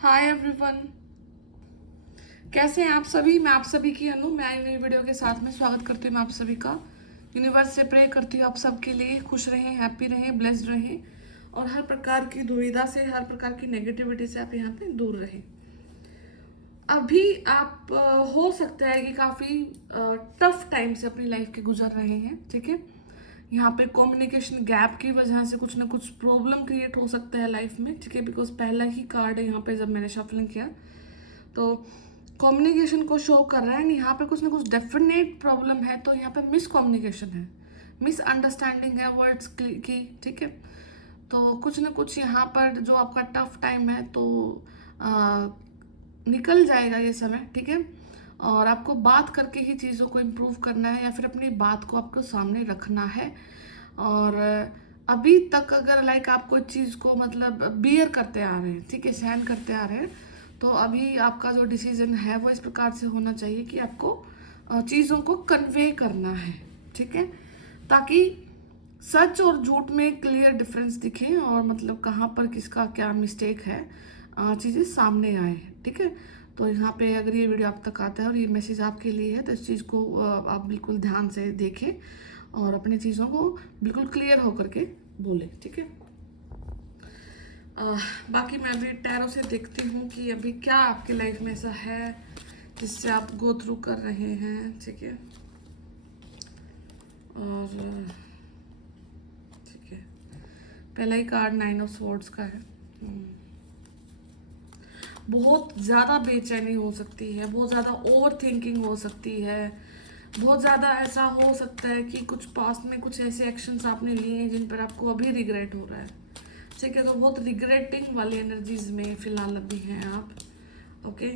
Hi everyone, कैसे हैं आप सभी। मैं आप सभी की अनु, मैं आई नई वीडियो के साथ में स्वागत करती हूँ। मैं आप सभी का यूनिवर्स से प्रे करती हूँ आप सबके लिए खुश रहें, हैप्पी रहें, ब्लेस्ड रहें और हर प्रकार की दुविधा से, हर प्रकार की नेगेटिविटी से आप यहाँ पे दूर रहें। अभी आप हो सकता है कि काफ़ी टफ टाइम से अपनी लाइफ के गुजर रहे हैं, ठीक है। यहाँ पे कम्युनिकेशन गैप की वजह से कुछ ना कुछ प्रॉब्लम क्रिएट हो सकता है लाइफ में, ठीक है। बिकॉज पहला ही कार्ड है यहाँ पे जब मैंने शफलिंग किया तो कम्युनिकेशन को शो कर रहा है एंड यहाँ पे कुछ ना कुछ डेफिनेट प्रॉब्लम है। तो यहाँ पे मिसकम्युनिकेशन है, मिसअंडरस्टैंडिंग है वर्ड्स की, ठीक है। तो कुछ ना कुछ यहाँ पर जो आपका टफ टाइम है तो आ, निकल जाएगा ये समय, ठीक है। और आपको बात करके ही चीज़ों को इम्प्रूव करना है या फिर अपनी बात को आपको सामने रखना है। और अभी तक अगर लाइक आप कोई चीज़ को मतलब बियर करते आ रहे हैं, ठीक है, सहन करते आ रहे हैं, तो अभी आपका जो डिसीजन है वो इस प्रकार से होना चाहिए कि आपको चीज़ों को कन्वे करना है, ठीक है, ताकि सच और झूठ में क्लियर डिफरेंस दिखे और मतलब कहाँ पर किसका क्या मिस्टेक है, चीज़ें सामने आए, ठीक है। तो यहाँ पे अगर ये वीडियो आप तक आता है और ये मैसेज आपके लिए है तो इस चीज़ को आप बिल्कुल ध्यान से देखें और अपनी चीज़ों को बिल्कुल क्लियर होकर के बोले, ठीक है। बाकी मैं अभी टैरो से देखती हूँ कि अभी क्या आपकी लाइफ में ऐसा है जिससे आप गो थ्रू कर रहे हैं, ठीक है। और ठीक है, पहला ही कार्ड 9 ऑफ स्वॉर्ड्स का है। बहुत ज़्यादा बेचैनी हो सकती है, बहुत ज़्यादा ओवर थिंकिंग हो सकती है, बहुत ज़्यादा ऐसा हो सकता है कि कुछ पास्ट में कुछ ऐसे एक्शंस आपने लिए हैं जिन पर आपको अभी रिग्रेट हो रहा है, ठीक है। तो बहुत रिग्रेटिंग वाली एनर्जीज में फिलहाल अभी हैं आप, ओके।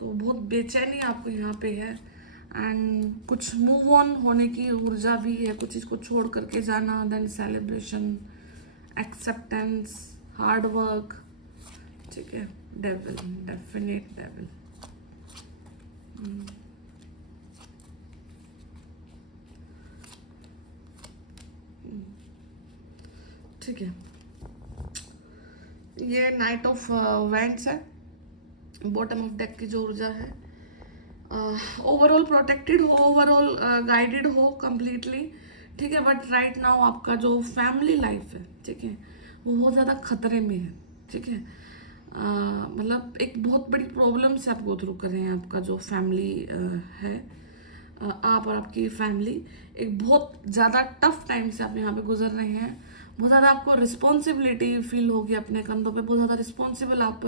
तो बहुत बेचैनी आपको यहाँ पे है एंड कुछ मूव ऑन होने की ऊर्जा भी है, कुछ चीज़ को छोड़ करके जाना, then celebration, acceptance, hard work, ठीक है। डेविल, डेफिनेट डेविल, ठीक है। ये नाइट ऑफ वेंट्स है, बॉटम ऑफ डेक की जो ऊर्जा है। ओवरऑल प्रोटेक्टेड हो, ओवरऑल गाइडेड हो कंप्लीटली, ठीक है। बट राइट नाउ आपका जो फैमिली लाइफ है, ठीक है, वो बहुत ज़्यादा खतरे में है, ठीक है। मतलब एक बहुत बड़ी प्रॉब्लम से आप गो थ्रू कर रहे हैं। आपका जो फैमिली है, आप और आपकी फैमिली एक बहुत ज़्यादा टफ टाइम से आप यहाँ पे गुजर रहे हैं। बहुत ज़्यादा आपको रिस्पॉन्सिबिलिटी फील होगी अपने कंधों पे, बहुत ज़्यादा रिस्पॉन्सिबल आप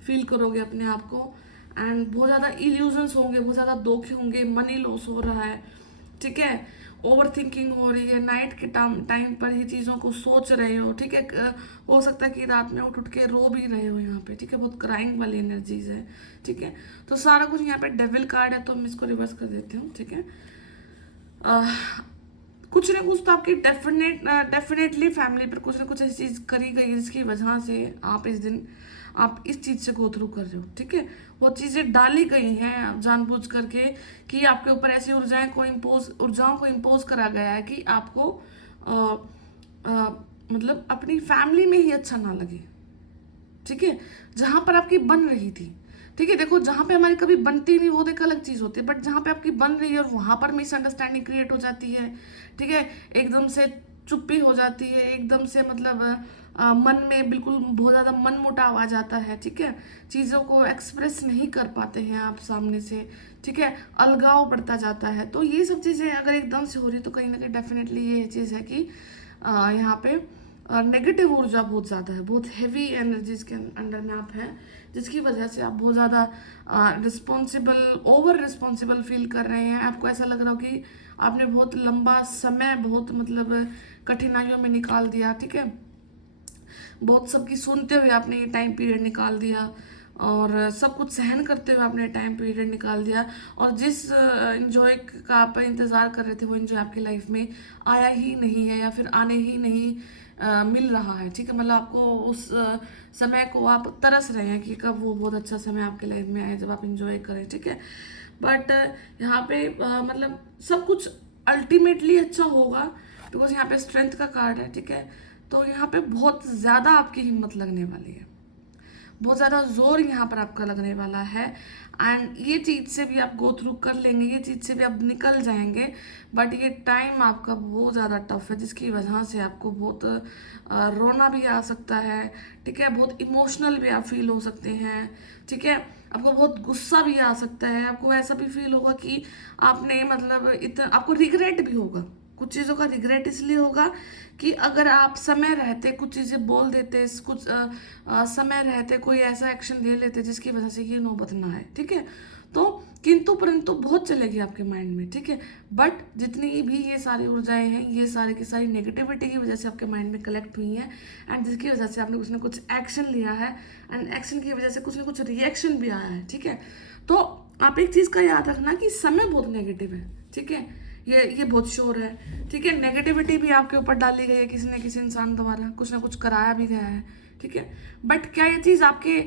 फील करोगे अपने आप को एंड बहुत ज़्यादा इल्यूजन्स होंगे, बहुत ज़्यादा धोखे होंगे, मनी लॉस हो रहा है, ठीक है। ओवर थिंकिंग हो रही है, नाइट के टाइम पर ही चीज़ों को सोच रहे हो, ठीक है। हो सकता है कि रात में उठ उठ के रो भी रहे हो यहाँ पे, ठीक है। बहुत क्राइंग वाली एनर्जीज है, ठीक है। तो सारा कुछ यहाँ पे डेविल कार्ड है तो हम इसको रिवर्स कर देते हूँ, ठीक है। कुछ ना कुछ तो आपकी डेफिनेटली फैमिली पर कुछ ना कुछ ऐसी चीज़ करी गई है जिसकी वजह से आप इस दिन आप इस चीज़ से गो थ्रू कर रहे हो, ठीक है। वो चीज़ें डाली गई हैं जानबूझ करके कि आपके ऊपर ऐसी ऊर्जाओं को इम्पोज करा गया है कि आपको मतलब अपनी फैमिली में ही अच्छा ना लगे, ठीक है, जहां पर आपकी बन रही थी, ठीक है। देखो, जहां पे हमारी कभी बनती नहीं वो तो एक अलग चीज होती है, बट जहां पे आपकी बन रही है और वहां पर मिसअंडरस्टैंडिंग क्रिएट हो जाती है, ठीक है। एकदम से चुप्पी हो जाती है, एकदम से मतलब मन में बिल्कुल बहुत ज्यादा मन मुटाव आ जाता है, ठीक है। चीजों को एक्सप्रेस नहीं कर पाते हैं आप सामने से, ठीक है। अलगाव बढ़ता जाता है। तो ये सब चीजें अगर एकदम से हो रही तो कहीं ना कहीं डेफिनेटली ये चीज है कि यहाँ पे नेगेटिव ऊर्जा बहुत ज़्यादा है, बहुत हैवी एनर्जीज के अंडर में आप हैं, जिसकी वजह से आप बहुत ज़्यादा रिस्पॉन्सिबल, ओवर रिस्पॉन्सिबल फील कर रहे हैं। आपको ऐसा लग रहा हो कि आपने बहुत लंबा समय बहुत मतलब कठिनाइयों में निकाल दिया, ठीक है। बहुत सबकी सुनते हुए आपने ये टाइम पीरियड निकाल दिया और सब कुछ सहन करते हुए आपने टाइम पीरियड निकाल दिया और जिस इंजॉय का आप इंतज़ार कर रहे थे वो इंजॉय आपकी लाइफ में आया ही नहीं है या फिर आने ही नहीं मिल रहा है, ठीक है। मतलब आपको उस समय को आप तरस रहे हैं कि कब वो बहुत अच्छा समय आपके लाइफ में आए जब आप इंजॉय करें, ठीक है। बट यहाँ पे मतलब सब कुछ अल्टीमेटली अच्छा होगा बिकॉज यहाँ पे स्ट्रेंथ का कार्ड है, ठीक है। तो यहाँ पे बहुत ज़्यादा आपकी हिम्मत लगने वाली है, बहुत ज़्यादा जोर यहाँ पर आपका लगने वाला है। एंड ये चीज़ से भी आप गो थ्रू कर लेंगे, ये चीज़ से भी आप निकल जाएंगे। बट ये टाइम आपका बहुत ज़्यादा टफ है, जिसकी वजह से आपको बहुत रोना भी आ सकता है, ठीक है, बहुत इमोशनल भी आप फील हो सकते हैं, ठीक है, आपको बहुत गुस्सा भी आ सकता है, आपको ऐसा भी फील होगा कि आपने मतलब इतना, आपको रिग्रेट भी होगा, कुछ चीज़ों का रिग्रेट इसलिए होगा कि अगर आप समय रहते कुछ चीज़ें बोल देते, कुछ समय रहते कोई ऐसा एक्शन ले लेते जिसकी वजह से ये नौबत ना आए, ठीक है। तो किंतु परंतु बहुत चलेगी आपके माइंड में, ठीक है। बट जितनी भी ये सारी ऊर्जाएं हैं, ये सारी की सारी नेगेटिविटी की वजह से आपके माइंड में कलेक्ट हुई हैं, एंड जिसकी वजह से आपने कुछ ना कुछ एक्शन लिया है, एंड एक्शन की वजह से कुछ ना कुछ रिएक्शन भी आया है, ठीक है। तो आप एक चीज़ का याद रखना कि समय बहुत नेगेटिव है, ठीक है, ये बहुत श्योर है, ठीक है। नेगेटिविटी भी आपके ऊपर डाली गई है किसी न किसी इंसान द्वारा, कुछ ना कुछ कराया भी गया है, ठीक है। बट क्या ये चीज़ आपके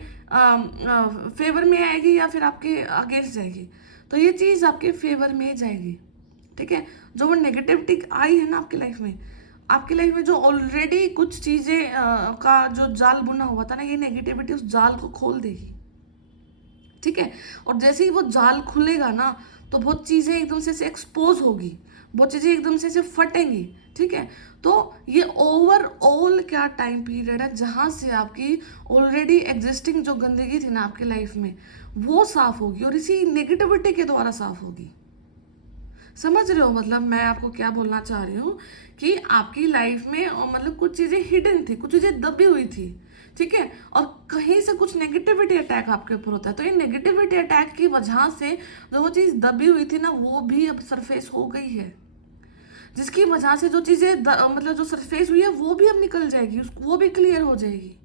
फेवर में आएगी या फिर आपके अगेंस्ट जाएगी? तो ये चीज़ आपके फेवर में जाएगी, ठीक है। जो वो नेगेटिविटी आई है ना आपकी लाइफ में, आपकी लाइफ में जो ऑलरेडी कुछ चीज़ें का जो जाल बुना हुआ था ना, ये नेगेटिविटी उस जाल को खोल देगी, ठीक है। और जैसे ही वो जाल खुलेगा ना, तो बहुत चीज़ें एकदम से एक्सपोज होगी, बहुत चीज़ें एकदम से फटेंगी, ठीक है। तो ये ओवरऑल क्या टाइम पीरियड है जहाँ से आपकी ऑलरेडी एग्जिस्टिंग जो गंदगी थी ना आपकी लाइफ में, वो साफ होगी, और इसी नेगेटिविटी के द्वारा साफ होगी। समझ रहे हो मतलब मैं आपको क्या बोलना चाह रही हूँ कि आपकी लाइफ में मतलब कुछ चीज़ें हिडन थी, कुछ चीज़ें दबी हुई थी, ठीक है, और कहीं से कुछ नेगेटिविटी अटैक आपके ऊपर होता है, तो ये नेगेटिविटी अटैक की वजह से जो वो चीज़ दबी हुई थी ना, वो भी अब सरफेस हो गई है, जिसकी वजह से जो चीज़ें मतलब जो सरफेस हुई है वो भी अब निकल जाएगी, वो भी क्लियर हो जाएगी,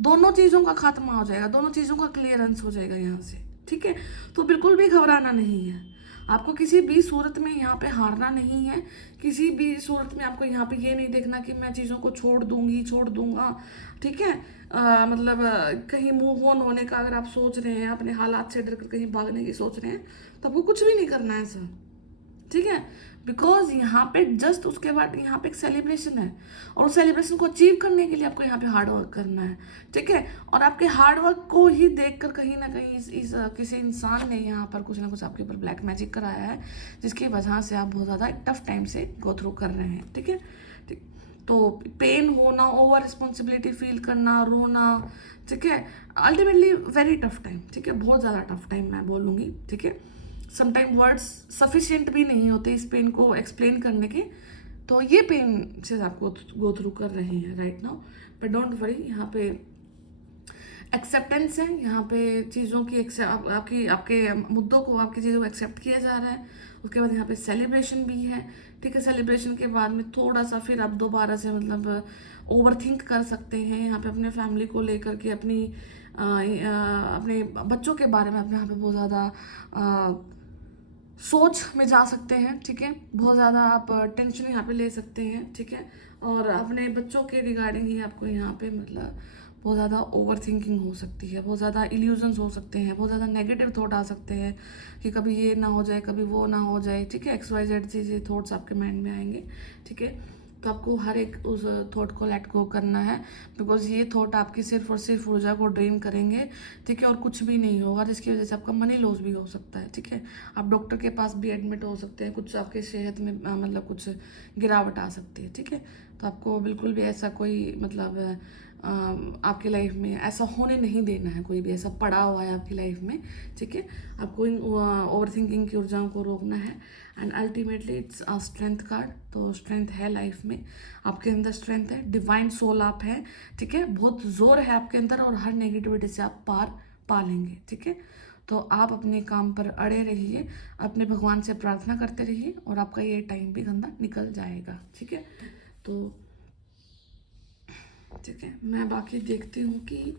दोनों चीज़ों का खात्मा हो जाएगा, दोनों चीज़ों का क्लियरेंस हो जाएगा यहाँ से, ठीक है। तो बिल्कुल भी घबराना नहीं है, आपको किसी भी सूरत में यहाँ पे हारना नहीं है, किसी भी सूरत में आपको यहाँ पे ये नहीं देखना कि मैं चीज़ों को छोड़ दूंगी, छोड़ दूंगा, ठीक है। मतलब कहीं मूव ऑन होने का अगर आप सोच रहे हैं, अपने हालात से डरकर कहीं भागने की सोच रहे हैं, तो आपको कुछ भी नहीं करना है सर, ठीक है। बिकॉज यहाँ पे जस्ट उसके बाद यहाँ पे एक सेलिब्रेशन है, और उस सेलिब्रेशन को अचीव करने के लिए आपको यहाँ पे हार्ड वर्क करना है, ठीक है। और आपके हार्ड वर्क को ही देखकर कहीं ना कहीं इस किसी इंसान ने यहाँ पर कुछ ना कुछ आपके ऊपर ब्लैक मैजिक कराया है, जिसकी वजह से आप बहुत ज़्यादा टफ टाइम से गो थ्रू कर रहे हैं, ठीक है। ठीक, तो पेन होना, ओवर रिस्पॉन्सिबिलिटी फील करना, रोना, ठीक है, अल्टीमेटली वेरी टफ टाइम, ठीक है, बहुत ज़्यादा टफ टाइम मैं बोलूँगी, ठीक है। समटाइम वर्ड्स सफिशिएंट भी नहीं होते इस पेन को एक्सप्लेन करने के, तो ये पेन से आप गो थ्रू कर रहे हैं right now, but don't worry, यहाँ पे एक्सेप्टेंस है, यहाँ पे चीज़ों की आपकी आपके मुद्दों को, आपकी चीज़ों को एक्सेप्ट किया जा रहा है। उसके बाद यहाँ पे सेलिब्रेशन भी है, ठीक है। सेलिब्रेशन के बाद में थोड़ा सा फिर आप दोबारा से मतलब ओवर थिंक कर सकते हैं यहाँ पे अपने फैमिली को लेकर के, अपने बच्चों के बारे में अपने यहाँ पे बहुत ज़्यादा सोच में जा सकते हैं, ठीक है। बहुत ज़्यादा आप टेंशन यहाँ पे ले सकते हैं, ठीक है। और अपने बच्चों के रिगार्डिंग ही आपको यहाँ पे मतलब बहुत ज़्यादा ओवर थिंकिंग हो सकती है, बहुत ज़्यादा इल्यूजन्स हो सकते हैं, बहुत ज़्यादा नेगेटिव थॉट आ सकते हैं कि कभी ये ना हो जाए, कभी वो ना हो जाए, ठीक है। XYZ चीज़ें थॉट्स आपके माइंड में आएंगे, ठीक है। तो आपको हर एक उस थॉट को लेट गो करना है, बिकॉज ये थॉट आपकी सिर्फ और सिर्फ ऊर्जा को ड्रेन करेंगे, ठीक है, और कुछ भी नहीं होगा, जिसकी वजह से आपका मनी लॉस भी हो सकता है, ठीक है। आप डॉक्टर के पास भी एडमिट हो सकते हैं, कुछ आपके सेहत में मतलब कुछ गिरावट आ सकती है, ठीक है। तो आपको बिल्कुल भी ऐसा कोई मतलब आपकी लाइफ में ऐसा होने नहीं देना है, कोई भी ऐसा पड़ा हुआ है आपकी लाइफ में, ठीक है। आपको इन ओवर थिंकिंग की ऊर्जाओं को रोकना है, and ultimately it's a strength card, तो स्ट्रेंथ है लाइफ में, आपके अंदर स्ट्रेंथ है, डिवाइन सोल आप है, ठीक है, बहुत जोर है आपके अंदर, और हर नेगेटिविटी से आप पार पा लेंगे, ठीक है। तो आप अपने काम पर अड़े रहिए, अपने भगवान से प्रार्थना करते रहिए, और आपका ये टाइम भी गंदा निकल जाएगा, ठीक है। तो ठीक है, मैं बाकी देखती हूँ कि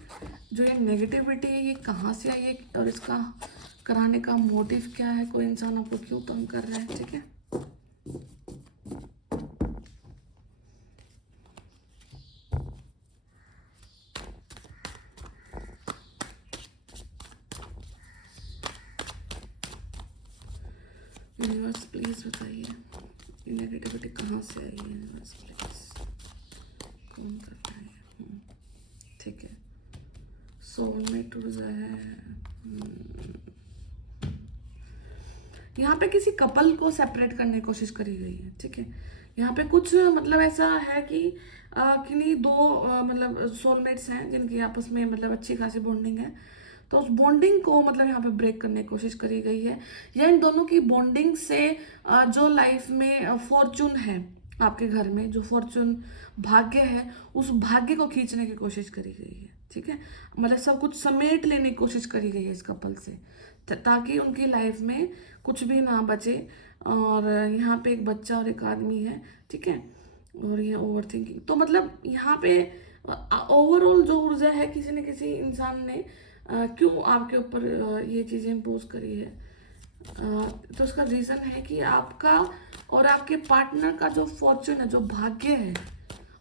जो ये नेगेटिविटी है ये कहाँ से आई है, और इसका कराने का मोटिव क्या है, कोई इंसान आपको क्यों तंग कर रहा है, ठीक है। यूनिवर्स प्लीज बताइए ये नेगेटिविटी कहाँ से आई है, यूनिवर्स प्लीज, कौन कर रहा है, ठीक है। सोलमेट ऊर्जा है। यहाँ पे किसी कपल को सेपरेट करने की कोशिश करी गई है, ठीक है। यहाँ पे कुछ मतलब ऐसा है कि किन्हीं दो मतलब सोलमेट्स हैं जिनकी आपस में मतलब अच्छी खासी बॉन्डिंग है, तो उस बॉन्डिंग को मतलब यहाँ पे ब्रेक करने की कोशिश करी गई है, या इन दोनों की बॉन्डिंग से जो लाइफ में फॉर्चून है, आपके घर में जो फॉर्चून भाग्य है, उस भाग्य को खींचने की कोशिश करी गई है, ठीक है। मतलब सब कुछ समेट लेने की कोशिश करी गई है इस कपल से, ताकि उनकी लाइफ में कुछ भी ना बचे। और यहाँ पे एक बच्चा और एक आदमी है, ठीक है। और ये ओवर थिंकिंग, तो मतलब यहाँ पे ओवरऑल जो ऊर्जा है किसी न किसी इंसान ने क्यों आपके ऊपर ये चीज़ें इम्पोज करी है, तो उसका रीज़न है कि आपका और आपके पार्टनर का जो फॉर्चून है, जो भाग्य है,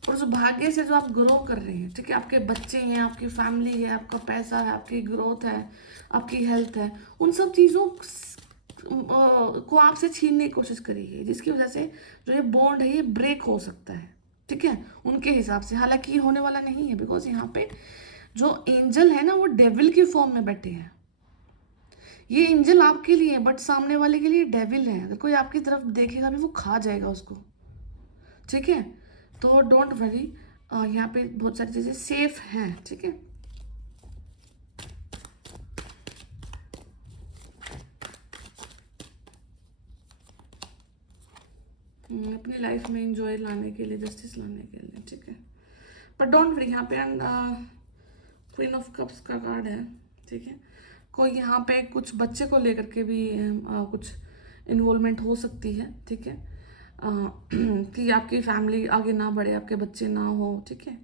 और उस भाग्य से जो आप ग्रो कर रहे हैं, ठीक है, आपके बच्चे हैं, आपकी फैमिली है, आपका पैसा है, आपकी ग्रोथ है, आपकी हेल्थ है, उन सब चीज़ों को आपसे छीनने की कोशिश करी है, जिसकी वजह से जो ये बॉन्ड है ये ब्रेक हो सकता है, ठीक है, उनके हिसाब से। हालांकि ये होने वाला नहीं है, बिकॉज यहाँ पे जो एंजल है ना वो डेविल की फॉर्म में बैठे हैं। ये एंजल आपके लिए है बट सामने वाले के लिए डेविल है। अगर कोई आपकी तरफ देखेगा भी वो खा जाएगा उसको, ठीक है। तो डोंट वरी, यहाँ पे बहुत सारी चीज़ें सेफ हैं, ठीक है। अपनी लाइफ में इंजॉय लाने के लिए, जस्टिस लाने के लिए, ठीक है। पर डोंट वरी, यहाँ पे क्वीन ऑफ कप्स का कार्ड है, ठीक है। कोई यहाँ पे कुछ बच्चे को लेकर के भी कुछ इन्वॉल्वमेंट हो सकती है, ठीक है। कि आपकी फैमिली आगे ना बढ़े, आपके बच्चे ना हो, ठीक है।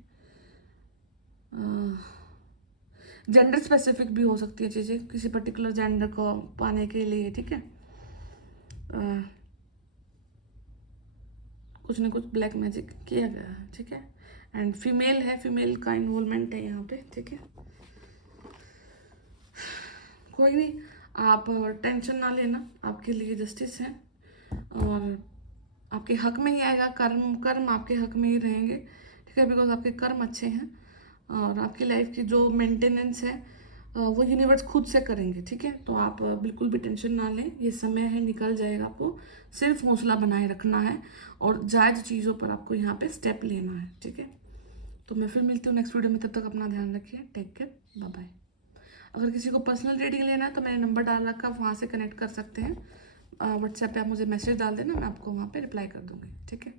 जेंडर स्पेसिफिक भी हो सकती है चीज़ें, किसी पर्टिकुलर जेंडर को पाने के लिए, ठीक है। कुछ ना कुछ ब्लैक मैजिक किया गया है, ठीक है। एंड फीमेल है, फीमेल का इन्वॉल्वमेंट है यहाँ पे, ठीक है। कोई भी आप टेंशन ना लेना, आपके लिए जस्टिस है और आपके हक में ही आएगा। कर्म कर्म आपके हक में ही रहेंगे, ठीक है, बिकॉज आपके कर्म अच्छे हैं और आपकी लाइफ की जो मेंटेनेंस है वो यूनिवर्स खुद से करेंगे, ठीक है। तो आप बिल्कुल भी टेंशन ना लें, ये समय है, निकल जाएगा। आपको सिर्फ हौसला बनाए रखना है और जायज़ चीज़ों पर आपको यहाँ पे स्टेप लेना है, ठीक है। तो मैं फिर मिलती हूँ नेक्स्ट वीडियो में, तब तक अपना ध्यान रखिए, टेक केयर, बाय बाय। अगर किसी को पर्सनल रीडिंग लेना है तो मैंने नंबर डाल रखा, वहाँ से कनेक्ट कर सकते हैं। व्हाट्सएप पे आप मुझे मैसेज डाल देना, मैं आपको वहाँ पे रिप्लाई कर दूँगी, ठीक है।